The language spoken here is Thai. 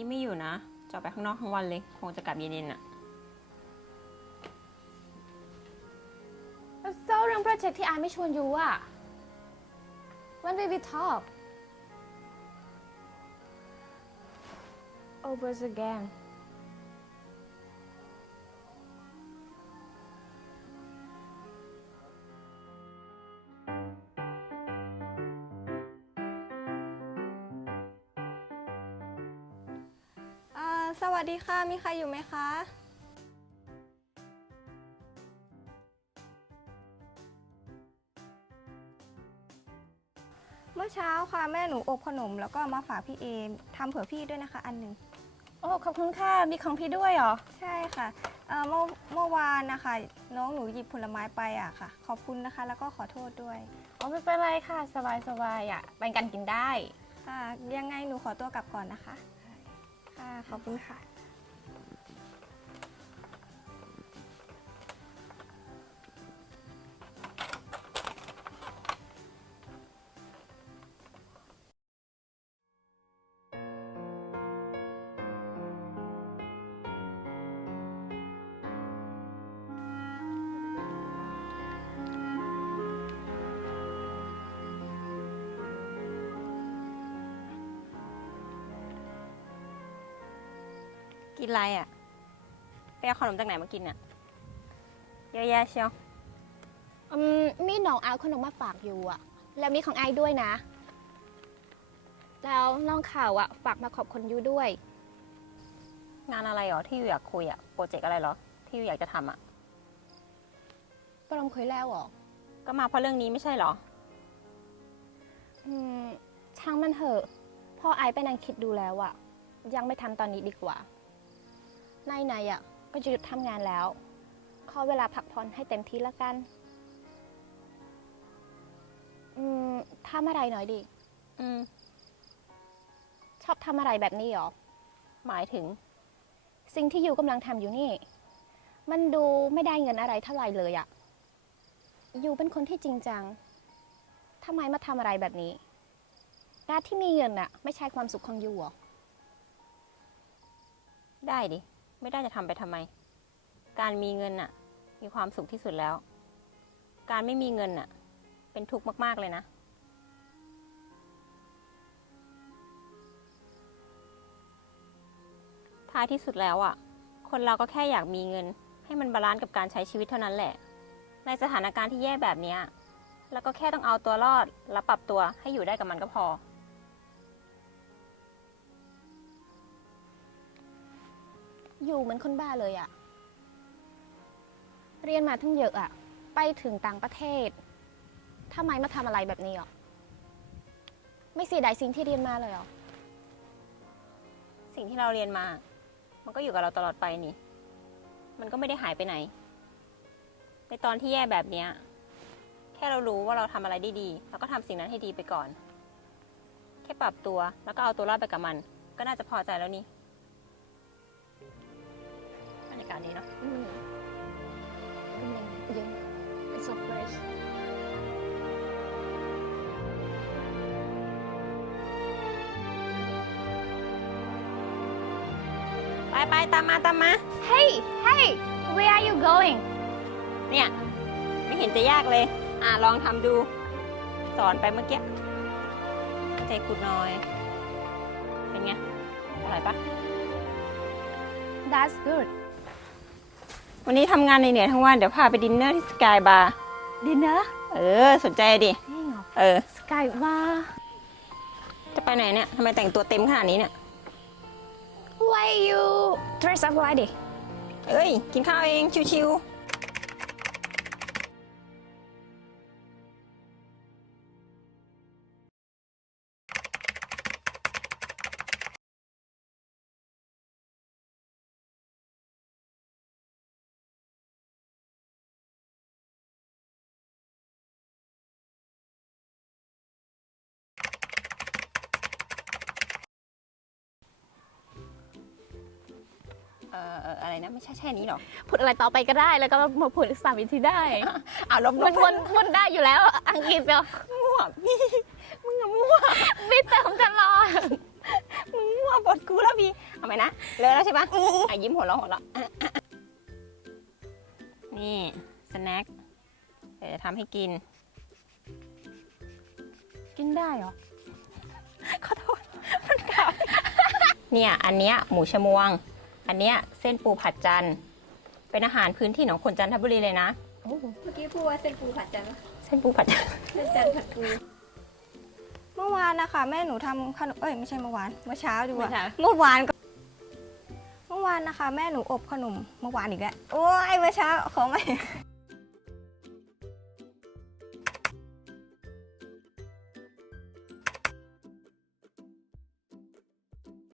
นนี้ไม่อยู่นะจะอไปข้างนอกทั้งวันเลย คงจะกลับเย็นๆน่ะแล้วเจ้าเรื่องโปรเจกต์ที่อายไม่ชวนยูอะ When will we talk Over again สวัสดีค่ะ มีใครอยู่ไหมคะ เมื่อเช้าค่ะแม่หนูอบขนม แล้วก็เอามาฝากพี่เอมทำเผื่อพี่ด้วยนะคะ อันหนึ่งโอ้ขอบคุณค่ะมีของพี่ด้วยเหรอ ใช่ค่ะเอ่อเมื่อเมื่อวานนะคะ น้องหนูหยิบผลไม้ไปอะค่ะ ขอบคุณนะคะ แล้วก็ขอโทษด้วยอ๋อไม่เป็นไรค่ะ สบายสบายๆอะไปกันกินได้ ค่ะยังไงหนูขอตัวกลับก่อนนะคะ ค่ะขอบคุณค่ะ กินอะไรอะ ไปเอาขนมจากไหนมากินอะ เยอะแยะเชียว อืมมีน้องเอาขนมมาฝากอยู่อะแล้วมีของไอายด้วยนะ แล้วน้องข่าวอะฝากมาขอบคุณยูด้วย งานอะไรเหรอที่อยู่อยากคุยอะ โปรเจกต์อะไรเหรอ ที่อยู่อยากจะทำอะ ปรมเคยแล้วเหรอ ก็มาเพราะเรื่องนี้ไม่ใช่เหรอ อืมช่างมันเถอะพ่อไอซ์ไปนั่งคิดดูแล้วอะยังไม่ทำตอนนี้ดีกว่า ในในๆอะก็จะหยุดทำงานแล้ว ขอเวลาพักผ่อนให้เต็มที่ล้วกัน อืมทำอะไรหน่อยดิ อืม ชอบทำอะไรแบบนี้หรอ หมายถึง สิ่งที่ยูกำลังทำอยู่นี่ มันดูไม่ได้เงินอะไรเท่าไหร่เลยอะยูเป็นคนที่จริงจังทำไมมาทำอะไรแบบนี้การที่มีเงินอะไม่ใช่ความสุขของยูหรอ ได้ดิ ไม่ได้จะทำไปทำไม การมีเงินน่ะ มีความสุขที่สุดแล้ว การไม่มีเงินน่ะ เป็นทุกข์มาก ๆ เลยนะ ท้ายที่สุดแล้วอะ คนเราก็แค่อยากมีเงิน ให้มันบาลานซ์กับการใช้ชีวิตเท่านั้นแหละ ในสถานการณ์ที่แย่แบบเนี้ยแล้วก็แค่ต้องเอาตัวรอดและปรับตัวให้อยู่ได้กับมันก็พอ อยู่เหมือนคนบ้าเลยอะเรียนมาทั้งเยอะอะไปถึงต่างประเทศทำไมมาทำอะไรแบบนี้หรอไม่เสียดายสิ่งที่เรียนมาเลยเหรอ สิ่งที่เราเรียนมา มันก็อยู่กับเราตลอดไปนี่ มันก็ไม่ได้หายไปไหน ในตอนที่แย่แบบเนี้ย แค่เรารู้ว่าเราทำอะไรได้ดี เราก็ทำสิ่งนั้นให้ดีไปก่อน แค่ปรับตัวแล้วก็เอาตัวรอดไปกับมัน ก็น่าจะพอใจแล้วนี่ กาศดีเนาะอืมเป็นยังเย็น It's so fresh ไปไปตามมาตามมา Hey hey where are you going เนี่ย ไม่เห็นจะยากเลย อะลองทำดู สอนไปเมื่อกี้ ใจขุดหน่อย เป็นไง อร่อยปะ That's good วันนี้ทำงานเหนื่อยๆทั้งวัน เดี๋ยวพาไปดินเนอร์ที่สกายบาร์ Dinner เออ สนใจดิจริงเหรอเออ Sky ว่าจะไปไหนเนี่ยทำไมแต่งตัวเต็มขนาดนี้เนี่ย Why you dress up like this เอ้ย กินข้าวเอง ชิวๆ เออเอออะไรนะไม่ใช่แค่นี้หรอพูดอะไรต่อไปก็ได้แล้วก็มาพูดอีกสามวิธีได้ อะลบลมับนวนวนได้อยู่แล้ว อังกฤษเปล่ามั่วพี่มึงอะมั่วไม่เติมตลอดมึงมั่วบทกูแล้วพี่เลยแล้วใช่ปะอะยิ้มหัวเราะหัวเราะอะอะอะนี่สแน็คเดี๋ยวจะทำให้กิน กินได้เหรอขอโทษมันกลับเนี่ยอันเนี้ยหมูชมวง อันเนี้ยเส้นปูผัดจันทร์เป็นอาหารพื้นที่ของคนจันทบุรีเลยนะ เมื่อกี้พูดว่าเส้นปูผัดจันทร์เส้นปูผัดจันทร์เส้นจันทร์ผัดปู เมื่อวานนะคะแม่หนูทำขนมเอ้ยไม่ใช่เมื่อวานเมื่อเช้าดีกว่าเมื่อวานก็เมื่อวานนะคะ แม่หนูอบขนมเมื่อวานอีกแล้วโอ้ยเมื่อเช้าขอไม่